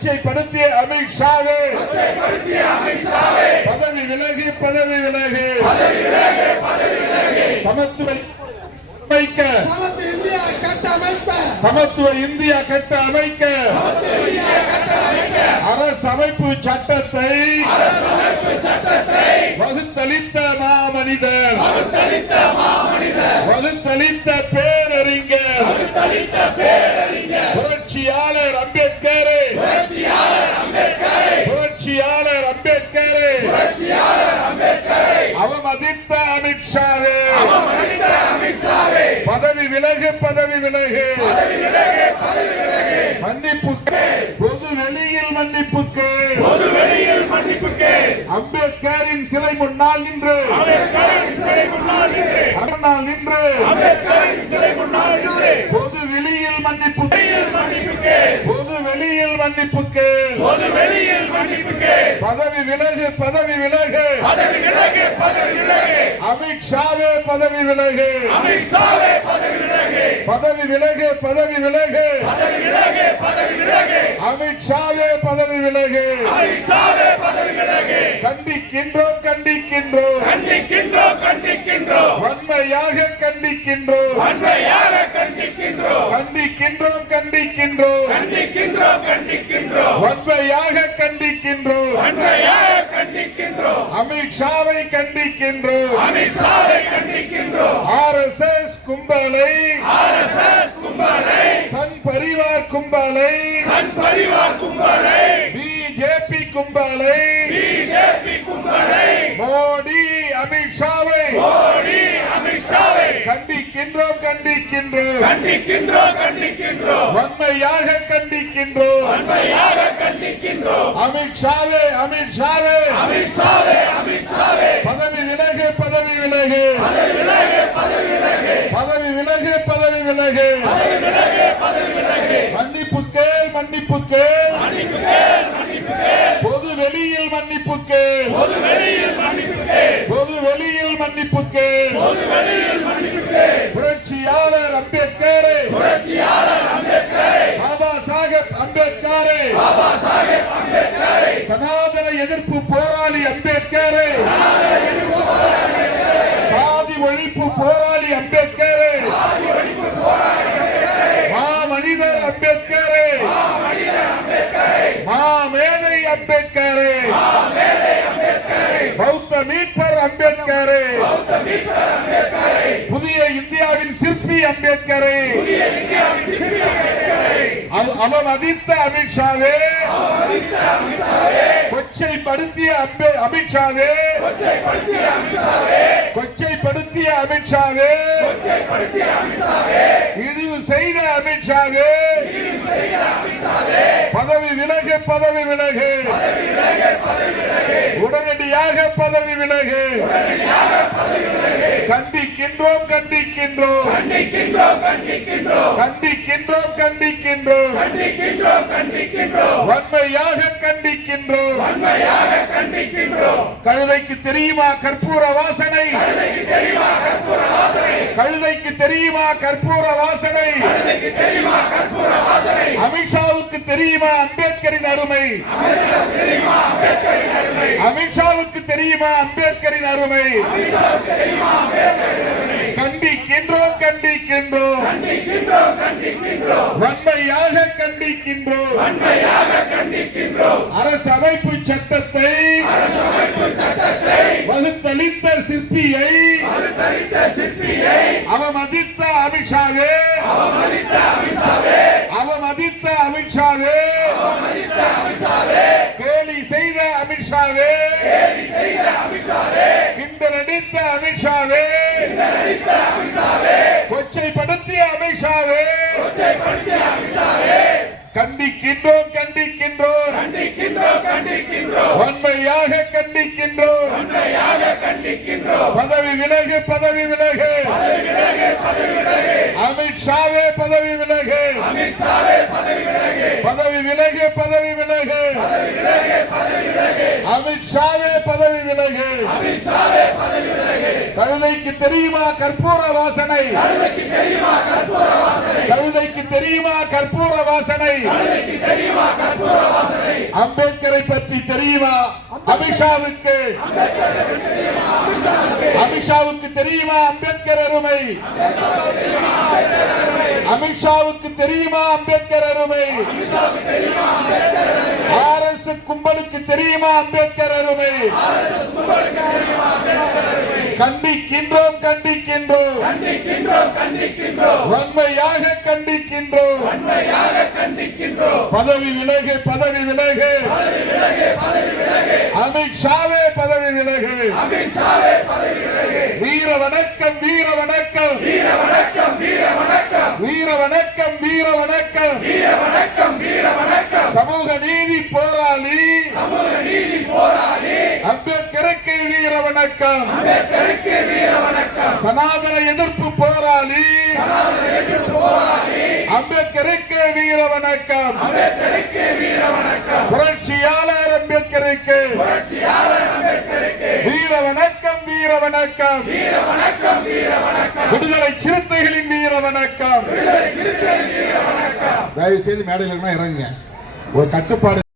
கொச்சைப்படுத்திய அமித்ஷாவே பதவி விலகு சமத்துவ இந்தியா கட்டமைக்க அரசமைப்பு சட்டத்தை வகுத்தளித்த மாமனிதர் வகுத்தளித்த பேரறிஞர் புரட்சியாளர் அம்பேத்கரே அவமதித்த அமித்ஷாவே பதவி விலகு மன்னிப்புக்கு பொது வெளியில் மன்னிப்புக்கு அம்பேத்கரின் சிலை முன்னால் நின்று பொது வெளியில் மன்னிப்புக்கு பதவி விலகு அமித்ஷாவே பதவி விலகு அமித்ஷாவே பதவி விலகு கண்டிக்கின்றோம் வன்மையாக கண்டிக்கின்றோம் வன்மையாக கண்டிக்கின்றோம் அமித்ஷாவை கண்டிக்கின்றோம் RSS கும்பலை சங் பரிவார் கும்பலை பிஜேபி கும்பலை மோடி அமித்ஷாவை கண்டிக்கின்றோம் வன்மையாக கண்டிக்கின்றோம் அமித்ஷாவே பதவி விலகு மன்னிப்புக்கு பொது வெளியில் மன்னிப்புக்கு புரட்சியாளர் அம்பேத்கரே பாபா சாஹேப் அம்பேத்கரே சனாதன எதிர்ப்பு போராளி அம்பேத்கரே சாதி ஒழிப்பு போராளி அம்பேத்கரே மாமனிதர் அம்பேத்கரே மாமேதை அம்பேத்கரே பௌத்த மீட்பர் அம்பேத்கரே புதிய இந்தியாவின் சிற்பி அம்பேத்கரே அவமதித்த அமித்ஷாவே கொச்சைப்படுத்திய அமித்ஷாவே இழிவு செய்த அமித்ஷாவே பதவி விலகு உடனடியாக பதவி விலகு கண்டிக்கின்றோம் வன்மையாக கண்டிக்கின்றோம் கழுதைக்கு தெரியுமா கற்பூர வாசனை அமித்ஷாவுக்கு தெரியுமா அம்பேத்கரின் அருமை கண்டிக்கின்றோம் வன்மையாக கண்டிக்கின்றோம் அரசமைப்பு சட்டத்தை வகுத்தளித்த சிற்பியை அவமதித்த அமித்ஷாவே கேலி செய்த அமித்ஷாவே கிண்டலடித்த அமித்ஷாவே கொச்சைப்படுத்திய அமித்ஷாவே கண்டிக்கின்றோம் வன்மையாக கண்டிக்கின்றோம் பதவி விலகு அமித்ஷாவே பதவி விலகு, பதவி விலகு, பதவி விலகு, அமித்ஷாவே பதவி விலகு. கழுதைக்கு தெரியுமா கற்பூர வாசனை, கழுதைக்கு தெரியுமா கற்பூர வாசனை, அம்பேத்கரை பற்றி தெரியுமா அமித்ஷாவுக்கு, அமித்ஷாவுக்கு தெரியுமா அம்பேத்கர் அருமை, அமித்ஷாவுக்கு தெரியுமா அம்பேத்கர் அருமை, ஆர்எஸ் கும்பலுக்கு தெரியுமா அம்பேத்கர் அருமை. கண்டிக்கின்றோம், கண்டிக்கின்றோம், வன்மையாக கண்டிக்கின்றோம். பதவி விலகு, பதவி விலகு, அமித்ஷாவே பதவி விலகு. வீர வணக்கம், வீர வணக்கம், வீர வணக்கம், வீர வணக்கம், வீர வணக்கம், வீர வணக்கம், வீர வணக்கம், வீர வணக்கம். சமூக நீதி போராளி, சமூக நீதி போராளி அம்பேத்கருக்கு வீர வணக்கம், அம்பேத்கருக்கு வீர வணக்கம். சனாதன எதிர்ப்பு போராளி, சனாதன எதிர்ப்பு போராளி அம்பேத்கருக்கு வீர வணக்கம், அம்பேத்கருக்கு வீர வணக்கம். புரட்சியாளர் அம்பேத்கருக்கு, புரட்சியாளர் அம்பேத்கருக்கு வீர வணக்கம், வீர வணக்கம், வீர வணக்கம், வீர வணக்கம். விடுதலை சிறுத்தைகளின் வீர வணக்கம், விடுதலை சிறுத்தைகளின் வீர வணக்கம். தயவு செய்து மேடையில் இறங்குங்க. ஒரு கட்டுப்பாடு